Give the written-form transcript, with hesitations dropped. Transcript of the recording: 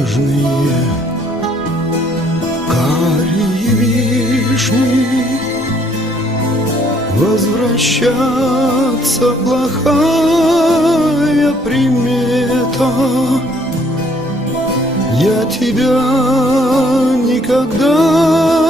Нежные карие вишни, возвращаться плохая примета. Я тебя никогда